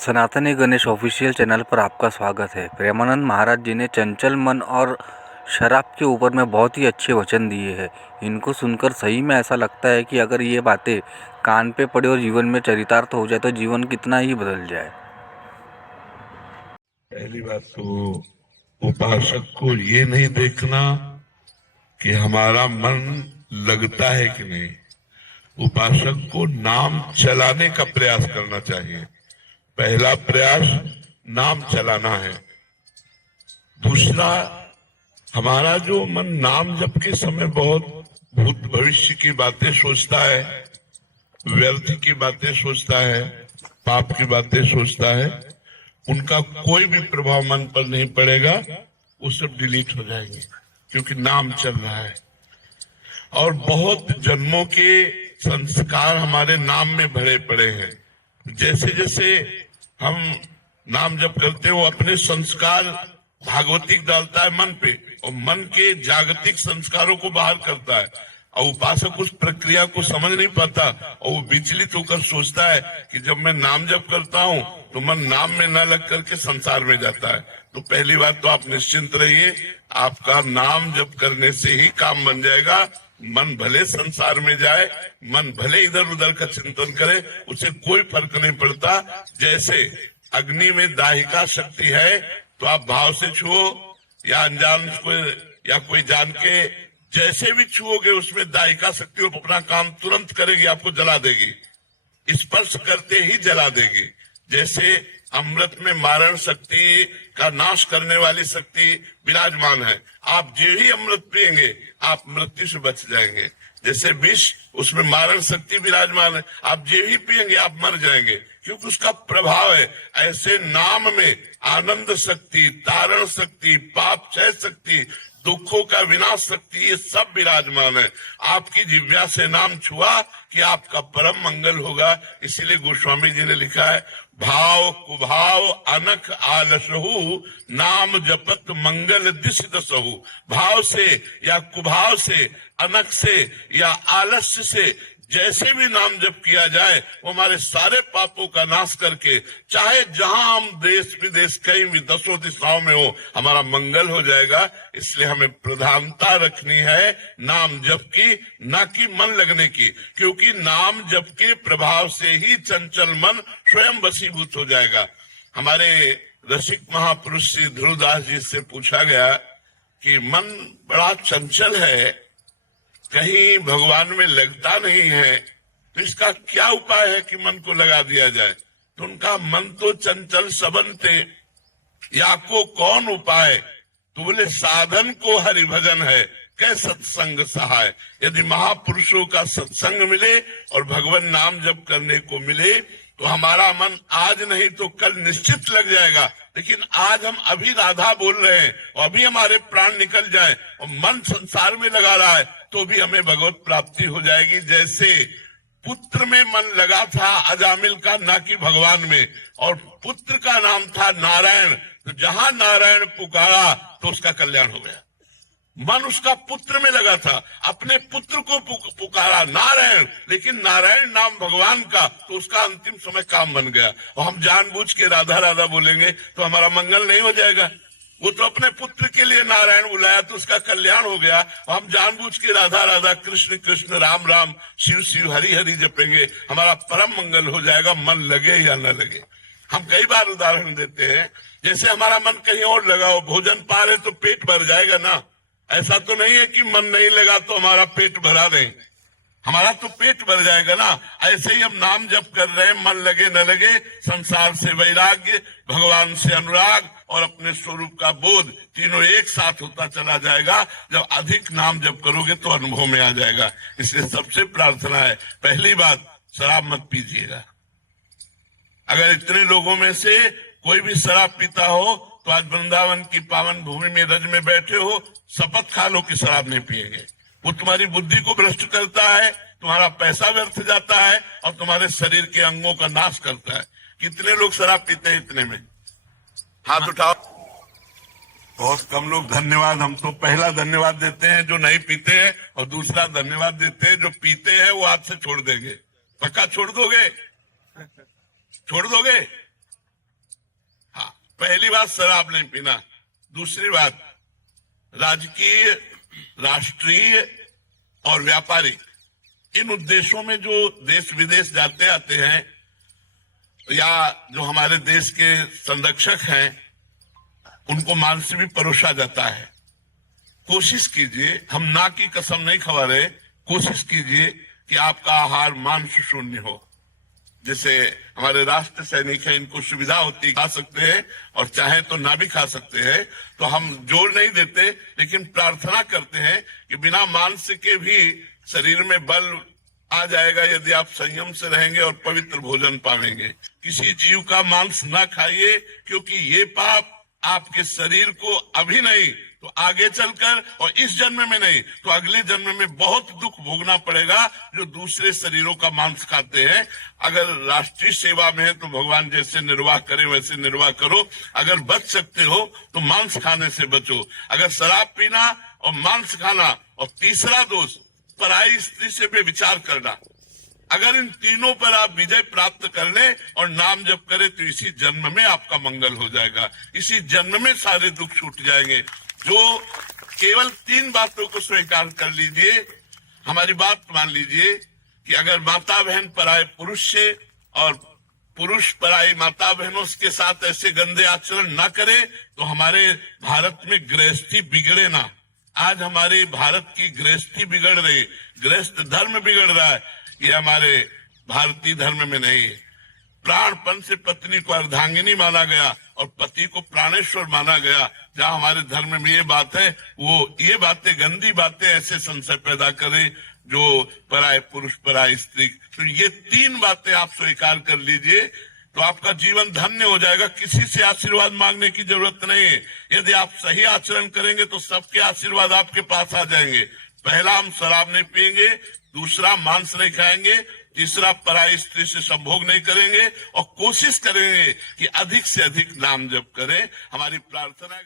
सनातनी Ganesh official channel पर आपका स्वागत है। प्रेमानंद महाराज जी ने चंचल मन और शराब के ऊपर में बहुत ही अच्छे वचन दिए हैं। इनको सुनकर सही में ऐसा लगता है कि अगर ये बातें कान पे पड़े और जीवन में चरितार्थ हो जाए तो जीवन कितना ही बदल जाए। पहली बात तो उपासक को ये नहीं देखना कि हमारा मन लगता है कि नहीं, उपासक को नाम चलाने का प्रयास करना चाहिए। पहला प्रयास नाम चलाना है। दूसरा, हमारा जो मन नाम जप के समय बहुत भूत भविष्य की बातें सोचता है, व्यर्थ की बातें सोचता है, पाप की बातें सोचता है, उनका कोई भी प्रभाव मन पर नहीं पड़ेगा। वो सब डिलीट हो जाएंगे क्योंकि नाम चल रहा है। और बहुत जन्मों के संस्कार हमारे नाम में भरे पड़े हैं। जैसे जैसे हम नाम जप करते हो अपने संस्कार भागवतिक डालता है मन पे और मन के जागतिक संस्कारों को बाहर करता है। और उपासक उस प्रक्रिया को समझ नहीं पाता और वो विचलित होकर सोचता है कि जब मैं नाम जप करता हूँ तो मन नाम में न लग करके संसार में जाता है। तो पहली बात तो आप निश्चिंत रहिए, आपका नाम जप करने से ही काम बन जाएगा। मन भले संसार में जाए, मन भले इधर उधर का चिंतन करे, उसे कोई फर्क नहीं पड़ता। जैसे अग्नि में दाहिका शक्ति है तो आप भाव से छुओ या अनजान को या कोई जान के जैसे भी छुओगे उसमें दाहिका शक्ति अपना काम तुरंत करेगी, आपको जला देगी, स्पर्श करते ही जला देगी। जैसे अमृत में मारण शक्ति का नाश करने वाली शक्ति विराजमान है। आप जो ही अमृत पिएंगे आप मृत्यु से बच जाएंगे। जैसे विष, उसमें मारण शक्ति विराजमान है, आप जो ही पिएंगे आप मर जाएंगे क्योंकि उसका प्रभाव है। ऐसे नाम में आनंद शक्ति, तारण शक्ति, पाप क्षय शक्ति, दुखों का विनाश शक्ति, ये सब विराजमान है। आपकी जिह्वा से नाम छुआ कि आपका परम मंगल होगा। इसीलिए गोस्वामी जी ने लिखा है, भाव कुभाव अनख आलसहु नाम जपत मंगल दिश दसहु। भाव से या कुभाव से, अनख से या आलस्य से जैसे भी नाम जप किया जाए वो हमारे सारे पापों का नाश करके, चाहे जहां हम देश विदेश कहीं भी दसों दिशाओं में हो, हमारा मंगल हो जाएगा। इसलिए हमें प्रधानता रखनी है नाम जप की, ना कि मन लगने की, क्योंकि नाम जप के प्रभाव से ही चंचल मन स्वयं वशीभूत हो जाएगा। हमारे रसिक महापुरुष श्री ध्रुवदास जी से पूछा गया कि मन बड़ा चंचल है, कहीं भगवान में लगता नहीं है, तो इसका क्या उपाय है कि मन को लगा दिया जाए। तो उनका मन तो चंचल सबनते, या को कौन उपाय। तो बोले साधन को हरि भजन है, कै सत्संग सहाय। यदि महापुरुषों का सत्संग मिले और भगवान नाम जप करने को मिले तो हमारा मन आज नहीं तो कल निश्चित लग जाएगा। लेकिन आज हम अभी राधा बोल रहे हैं और अभी हमारे प्राण निकल जाए और मन संसार में लगा रहा है तो भी हमें भगवत प्राप्ति हो जाएगी। जैसे पुत्र में मन लगा था अजामिल का, ना कि भगवान में, और पुत्र का नाम था नारायण, तो जहां नारायण पुकारा तो उसका कल्याण हो गया। मन उसका पुत्र में लगा था, अपने पुत्र को पुकारा नारायण, लेकिन नारायण नाम भगवान का, तो उसका अंतिम समय काम बन गया। और हम जानबूझ के राधा राधा बोलेंगे तो हमारा मंगल नहीं हो जाएगा। वो तो अपने पुत्र के लिए नारायण बुलाया तो उसका कल्याण हो गया। और हम जानबूझ के राधा राधा, कृष्ण कृष्ण, राम राम, शिव शिव, हरि हरि जपेंगे, हमारा परम मंगल हो जाएगा, मन लगे या न लगे। हम कई बार उदाहरण देते हैं, जैसे हमारा मन कहीं और लगा हो, भोजन पा रहे तो पेट भर जाएगा ना। ऐसा तो नहीं है कि मन नहीं लगा तो हमारा पेट भरा नहीं, हमारा तो पेट भर जाएगा ना। ऐसे ही हम नाम जप कर रहे हैं, मन लगे न लगे, संसार से वैराग्य, भगवान से अनुराग और अपने स्वरूप का बोध, तीनों एक साथ होता चला जाएगा। जब अधिक नाम जप करोगे तो अनुभव में आ जाएगा। इसलिए सबसे प्रार्थना है, पहली बात शराब मत पीजिएगा। अगर इतने लोगों में से कोई भी शराब पीता हो तो आज वृंदावन की पावन भूमि में रज में बैठे हो, शपथ खा लो कि शराब नहीं पिएंगे। वो तुम्हारी बुद्धि को भ्रष्ट करता है, तुम्हारा पैसा व्यर्थ जाता है और तुम्हारे शरीर के अंगों का नाश करता है। कितने लोग शराब पीते हैं इतने में? हाथ उठाओ। बहुत कम लोग। धन्यवाद। हम तो पहला धन्यवाद देते हैं जो नहीं पीते हैं और दूसरा धन्यवाद देते हैं जो पीते हैं। वो हाथ से छोड़ देंगे। पक्का छोड़ दोगे? छोड़ दोगे? बात शराब नहीं पीना। दूसरी बात, राजकीय, राष्ट्रीय और व्यापारिक इन उद्देश्यों में जो देश विदेश जाते आते हैं या जो हमारे देश के संरक्षक हैं उनको मांस भी परोसा जाता है। कोशिश कीजिए, हम ना की कसम नहीं खा रहे, कोशिश कीजिए कि आपका आहार मांस शून्य हो। जैसे हमारे राष्ट्र सैनिक हैं, इनको सुविधा होती खा सकते हैं और चाहे तो ना भी खा सकते हैं, तो हम जोर नहीं देते, लेकिन प्रार्थना करते हैं कि बिना मांस के भी शरीर में बल आ जाएगा यदि आप संयम से रहेंगे और पवित्र भोजन पाएंगे। किसी जीव का मांस ना खाइए, क्योंकि ये पाप आपके शरीर को अभी नहीं तो आगे चलकर, और इस जन्म में नहीं तो अगले जन्म में बहुत दुख भोगना पड़ेगा जो दूसरे शरीरों का मांस खाते हैं। अगर राष्ट्रीय सेवा में है तो भगवान जैसे निर्वाह करे वैसे निर्वाह करो। अगर बच सकते हो तो मांस खाने से बचो। अगर शराब पीना और मांस खाना, और तीसरा दोष पराई स्त्री से व्यभिचार करना, अगर इन तीनों पर आप विजय प्राप्त कर ले और नाम जप करें तो इसी जन्म में आपका मंगल हो जाएगा, इसी जन्म में सारे दुख छूट जाएंगे। जो केवल 3 बातों को स्वीकार कर लीजिए, हमारी बात मान लीजिए कि अगर माता बहन पराये पुरुष से और पुरुष पराई माता बहनों के साथ ऐसे गंदे आचरण न करे तो हमारे भारत में गृहस्थी बिगड़े ना। आज हमारे भारत की गृहस्थी बिगड़ रही, गृहस्थ धर्म बिगड़ रहा है, ये हमारे भारतीय धर्म में नहीं है। प्राणपन से पत्नी को अर्धांगिनी माना गया और पति को प्राणेश्वर माना गया। जहाँ हमारे धर्म में ये बात है, वो ये बातें, गंदी बातें ऐसे संशय पैदा करे जो पराय पुरुष पराय स्त्री। तो ये 3 बातें आप स्वीकार कर लीजिए तो आपका जीवन धन्य हो जाएगा। किसी से आशीर्वाद मांगने की जरूरत नहीं है। यदि आप सही आचरण करेंगे तो सबके आशीर्वाद आपके पास आ जाएंगे। पहला, हम शराब नहीं पिएंगे। दूसरा, मांस नहीं खाएंगे। तीसरा, पराई स्त्री से संभोग नहीं करेंगे और कोशिश करेंगे कि अधिक से अधिक नाम जप करें। हमारी प्रार्थना है।